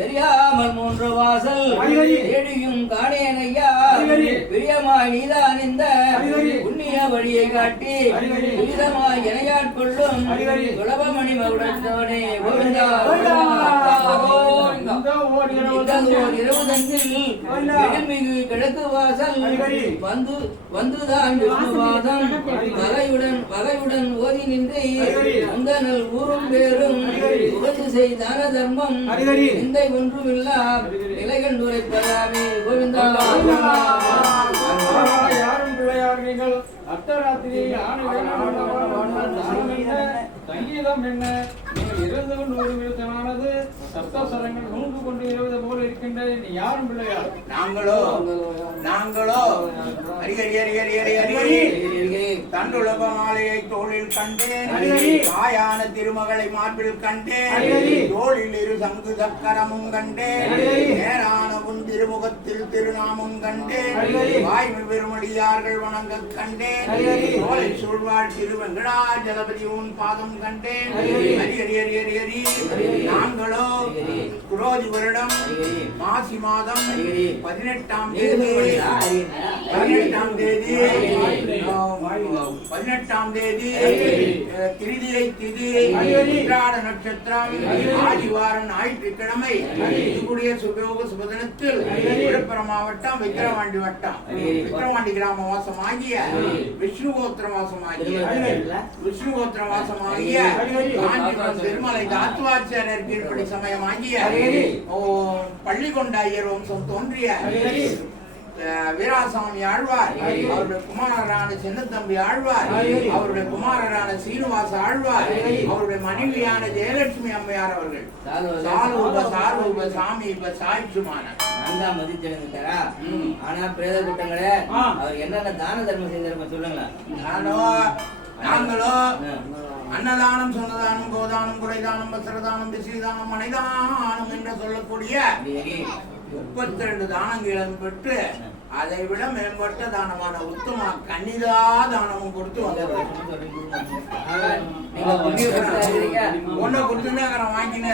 தெரியாமல் மூன்று வாசல் தேடியும் காணேனையா பிரியமாய் நீதான் இந்த புண்ணிய வழியை காட்டி துரிதமாய் எனையாட்கொள்ளும் துளபமணி மகுடத்தவனே இரவு தன்னில் மிகு கிழக்கு வாசல் வந்துதான் விஷ்ணுவாதம் வகையுடன் ஓதி நின்று அங்கனல் ஊரும் பேரும் உகந்து செய்தான தர்மம் இந்த ஒன்றுமில்லா நிலைகள் உரைப்பதாமே கோவிந்தா. யாரும் பிள்ளையார் நீங்கள் அர்த்தராத்திரி சங்கீதம் என்ன நீங்கள் 200 விருத்தமானது சப்தஸ்வரங்கள் 120 போல இருக்கின்ற நீ யாரும் பிள்ளையார்? நாங்களோ தண்டுலப மாலையை தோளில் கண்டேன், தாயான திருமகளை மார்பில் கண்டேன், தோளில் இரு சங்கு சக்கரமும் கண்டேன், நேரான உன் திருமுகத்தில் திருநாமும் கண்டேன், வாய்மை பெருமடியார்கள் வணங்க கண்டேன், தோளில் சூழ்வாழ் திருவெங்கடாஜலபதி உன் பாதம் கண்டேன். நாங்களோ குரோதி வருடம் மாசி மாதம் 18ஆம் தேதி திருதியை திதி உத்திராட நட்சத்திரம் ஆதிவாரம் ஞாயிற்றுக்கிழமை இதுக்குடிய சுபயோக சுபதினத்தில் விழுப்புரம் மாவட்டம் விக்கிரவாண்டி வட்டம் விக்கிரவாண்டி கிராம வாசமாகிய விஷ்ணுகோத்திர வாசமாகிய காஞ்சிபுரம் திருமலை தாத்துவாச்சாரியர் கீழ்ப்படி சமயமாகிய பள்ளிகொண்ட ஐயர் வம்சம் தோன்றிய வீராசாமி ஆழ்வார், அவருடைய குமாரரான சின்னத்தம்பி ஆழ்வார், அவருடைய குமாரரான சீனிவாச ஆழ்வார், அவருடைய மனைவியான ஜெயலட்சுமி அம்மையார் அவர்கள் சாரூப சாமி சாய்ச்சுமான நல்லா மதிச்சிருந்தாரா. ஆனா பிரேத கூட்டங்களே அவர் என்னென்ன தான தர்மம் செய்தார் சொல்லுங்களேன். நாங்களோ அன்னதானம், சொன்னதானம், கோதானம், குடைதானம், வஸ்திரதானம், விசிதானம், மனைதானம் என்று சொல்லக்கூடிய 32 தானங்களும் பெற்று அதை விட மேம்பட்ட தானமான உத்தம கன்னிதா தானமும் கொடுத்து ஒன்ன கொடுத்துனே வாங்கினே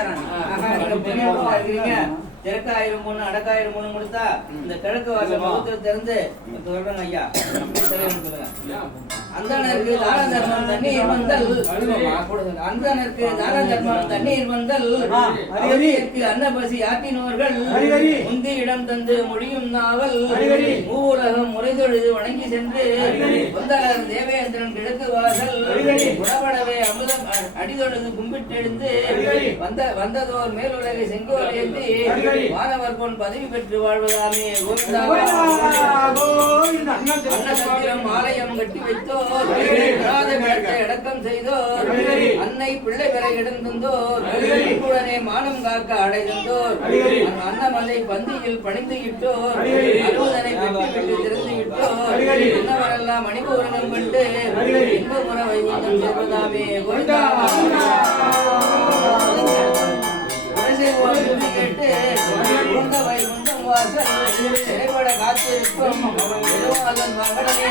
தெற்காயிரம் பொண்ணு அடக்காயிரம் பொண்ணு கொடுத்தா இந்த கிழக்கு வாசல் முகத்தில் திறந்து சொல்றேங்க ஐயா. அந்தனருக்கு தான தர்மம் தண்ணீர் வந்தல் அந்தனருக்கு தான தர்மம் தண்ணீர் வந்தல் அரியருக்கு அன்ன பசி ஆற்றினோர்கள் முந்தி இடம் தந்து மொழியும் நாவல் மூலகம் முறைதொழுது வணங்கி சென்று வந்தனர் தேவேந்திரன் கிழக்கு வாசல் உடபடவே அமுதம் அடிதொழுது கும்பிட்டெழுந்து வந்ததோர் மேலுலகை செங்கோல் ஏந்தி வானவர் பொன் பதவி பெற்று வாழ்வதாமே அன்னசத்திரம் ஆலயம் கட்டி வைத்தோர் அடக்கம் செய்தோர் அன்னை பிள்ளை பெறை இடந்தோர் உடனே மானம் காக்க அடைந்தோர் அன்னமலை பந்தியில் பணிந்து இட்டோர் அறுபதனை பெற்று திறந்து விட்டோர் என்னவரெல்லாம் மணிபூரணம் கண்டு இன்ப முறை வைகுந்தம் சேர்வதாமே கேட்டு உந்த வைகுந்தம் வாசல் சிறைபட காத்திருக்கும் பெருமாளன் மகனே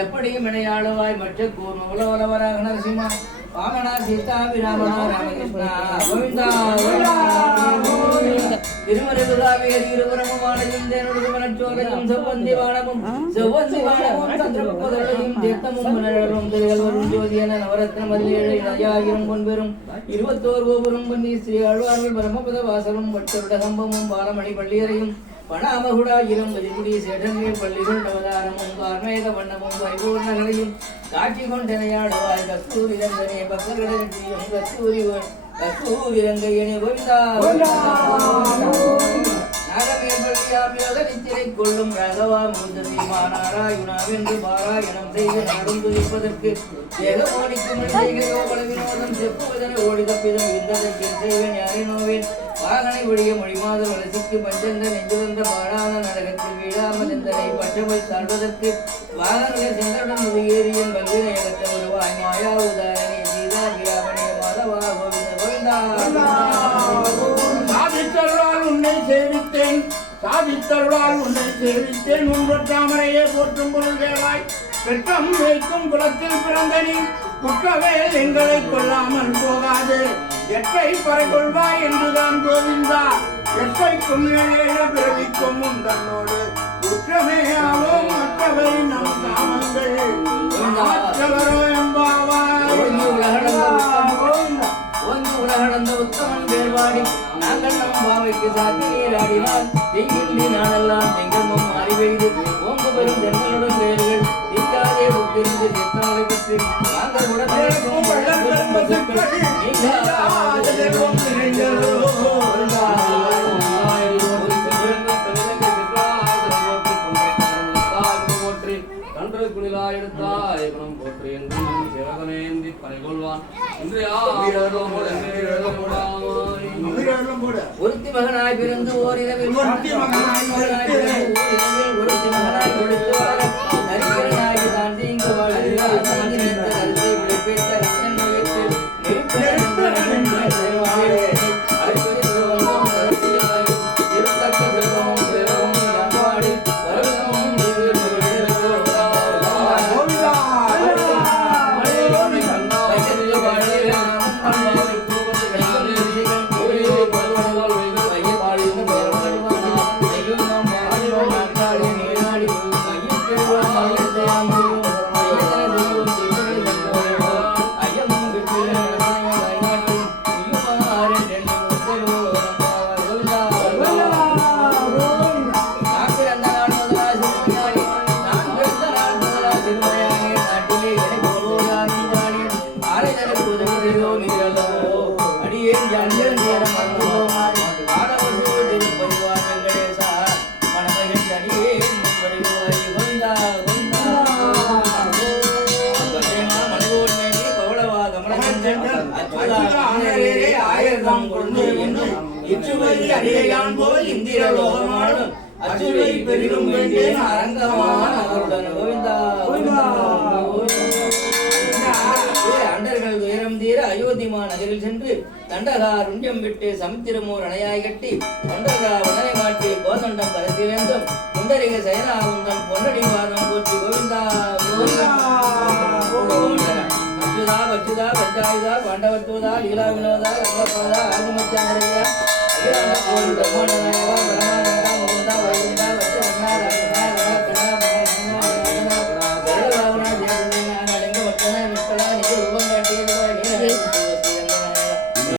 எப்படியும் இணையாளுவாய் மற்ற கூர்மவராக நரசிம்மா வாமனா சீதா விராமனா ராமகிருஷ்ணா கோவிந்தா திருமருளாவியர் இருபுறமுமானையும் தேனுடைய மனச்சோலையும் செவ்வந்தி வானமும் சந்திரபுதலையும் தீர்த்தமும் மலரும் திகழ்வரும் ஜோதியன நவரத்ன மல்லியழை நயாயிரம் பொன்பெரும் 21 கோபுரம் பொன்னி ஸ்ரீ ஆழ்வார்கள் பிரம்மபத வாசலும் பட்டருட கம்பமும் பாலமணி பள்ளியறையும் பணாமகுடாயிரம் மதிமுடி சேடங்கள் பள்ளிகள் அவதாரமும் கார்மேக வண்ணமும் வைபூர்ணகளையும் காட்சி கொண்டனையாடுவாய் கஸ்தூரி ரங்கனே பக்தர்களிடம் கஸ்தூரி ரங்கையனே நாகமேபல்யாமியோகனித்திரை கொள்ளும் ராகவா மூர்த்தசீமா நாராயணாவென்று பாராயணம் செய்து நாடும் துதிப்பதற்கு ஏகமோனிக்கும் கோபல வினோதம் செப்புவதன ஓடி தப்பிதும் இந்ததற்கு செய்வேன் யாரினோவேன் வாகனை ஒழிய மொழிமாத வளர்ச்சிக்கு பஞ்சந்த நெஞ்சுதந்த பாடான நடகத்தில் வீழாமல் எந்தனை பற்றமை தாழ்வதற்கு வாகனங்களை சென்றவுடன் உயரியன் வல்வினை அகற்ற வருவாய் மாயா உதாரணி சீதா வியாபனிய மாதவா சாதித்தருளால் உன்னை சேவித்தேன் சாதித்தருளால் உன்னை சேவித்தேன் உன்பற்றாமரையே போற்றும் பொருள் வேளாய் பெற்றம் வைக்கும் குலத்தில் பிறந்த நீ குற்றவே எங்களை கொள்ளாமல் போகாது எற்றை பறைகொள்வாய் என்றுதான் கோவிந்தா எற்றைக்கும் ஏழேழ பிறவிக்கும் தன்னோடு குற்றமே ஆவோம் மற்றவை நம் காமங்கள் உலகடந்த உத்தமன் வேறுபாடி நாங்கள் நம் பாவைக்கு சாத்தி நீராடினால் தீங்கின்றி நாளெல்லாம் எங்கள் அறிவெய்து ஓங்க பெரும் ஜன்னலுடன் வேல்கள் தீக்காதே உட்பிருந்து சித்தங்களை பெற்று நாங்கள் உடனே போற்றி என்று சிவகமேந்தி பணிகொள்வான் ஒருத்தி மகனாய் பிறந்து ஓர் இரவில் ஒருத்தி மகனாய் கொடுத்து வளர நரிக்கரனாகி தாண்டி இங்கு வாழ்கிறார் கருத்தை விளைப்பித்த ரத்தன் முயற்சி அச்சுவை பெரிதும் வேண்டேன் அரங்கமான அவருடன் கோவிந்தா அண்டர்கள் துயரம் தீர அயோத்திமா நகரில் சென்று தண்டகாருண்யம் விட்டு சமுத்திரமூர் அணையாய் கட்டி தொண்டகா உடனை மாட்டி கோதண்டம் பரத்தி வேண்டும் குண்டரிக சயனாகுந்தன் பொன்னடி பாதம் போற்றி கோவிந்தா அச்சுதா வச்சுதா பஞ்சாயுதா பாண்டவத்துவதா லீலா வினோதா ரங்கபதா ஆதிமச்சாங்கரையா பிரம்மாண்ட நாயகா